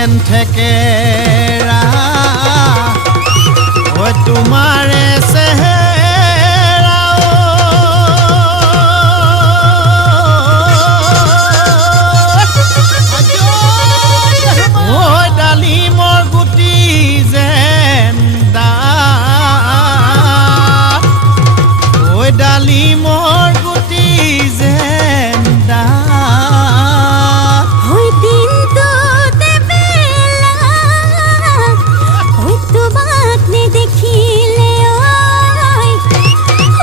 যেন থেকেৰা ঐ তোমাৰে চেহেৰা ঐ ডালিমৰ গুটি যেন ডাঠ ঐ ডালিমৰ গুটি যেন ডাঠ ওই দিনটো দেবেলা ওই তোমাক নেদেখিলে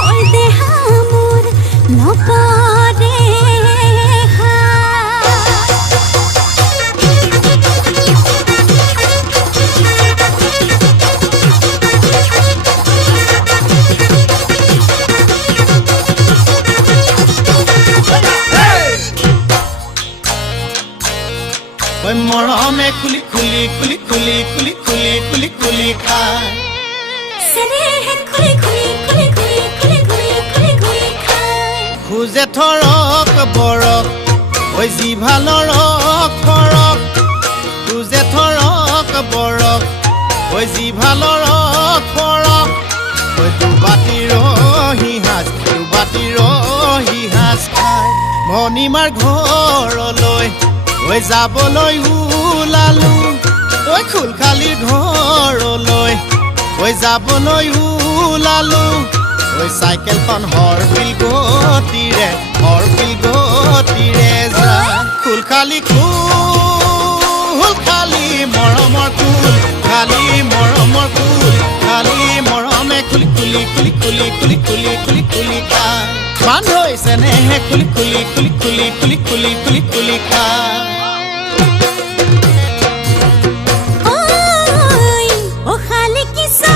ওই দেহা মোৰ নপৰে ঐ মৰমে খুলি খুলি খুলি খুলি খুলি খুলি খুলি খুলি খায় চেনেহে খুলি খুলি খুলি খুলি খুলি খুলি খুলি খুলি খায় খোজে থৰক বৰক ঐ জিভালৰ ফৰক খোজে থৰক বৰক ঐ জিভালৰ ফৰক ঐ দুবাটিৰ সিহাজ খায় ভনীমাৰ ঘৰলৈ ঐ যাবলৈ ওলালো ঐ খুলখালিৰ ঘৰলৈ ঐ যাবলৈ ওলালো ঐ চাইকেলখন হৰপিল গতিৰে যায় খুলখালি খালি মৰমৰ খালি মৰমৰ খালি মৰমে খুলি খুলি খুলি খুলি খুলি খুলি খুলি খুলি খায় বান্ধৈ চেনেহে খুলি খুলি খুলি খুলি খুলি খুলি খুলি খুলি খায় ও খালি কিসা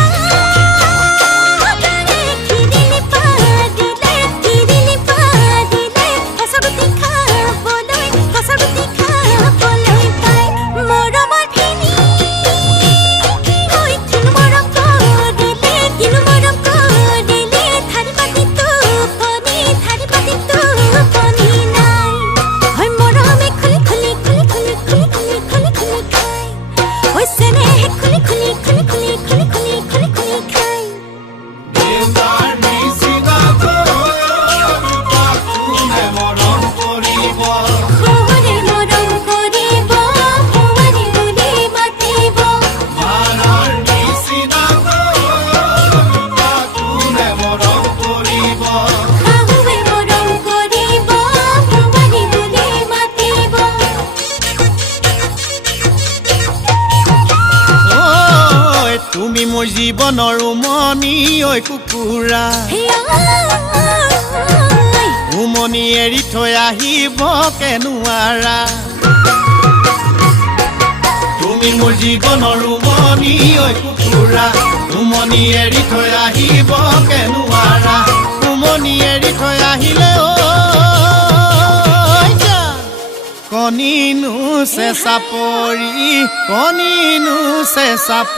তুমি মোৰ জীৱনৰ উমনি ঐ কুকুৰা উমনি এৰি থৈ আহিব কেনুৱাৰা তুমি মোৰ জীৱনৰ উমনি ঐ কুকুৰা উমনি এৰি থৈ আহিব কেনুৱাৰা উমনি এৰি থৈ আহিলে কণিনো চেঁচা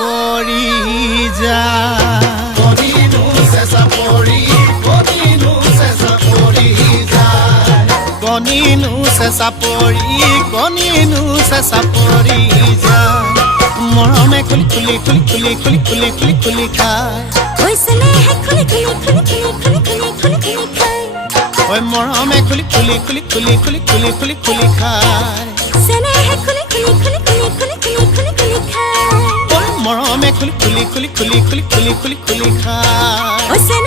পৰি যা কণিনো চেঁচা পৰি যা মৰমে খুলি খুলি খুলি খুলি খুলি খুলি খুলি খুলি খায় ঐ চেনেহে খুলি খুলি খুলি খুলি খুলি খুলি খুলি খায় ঐ মৰমে খুলি খুলি খুলি খুলি খুলি খুলি খুলি খুলি খায় চেনেহে খুলি খুলি খুলি খুলি খুলি খুলি খুলি খুলি খায় মৰমে খুলি খুলি খুলি খুলি খুলি খুলি খুলি খুলি খায়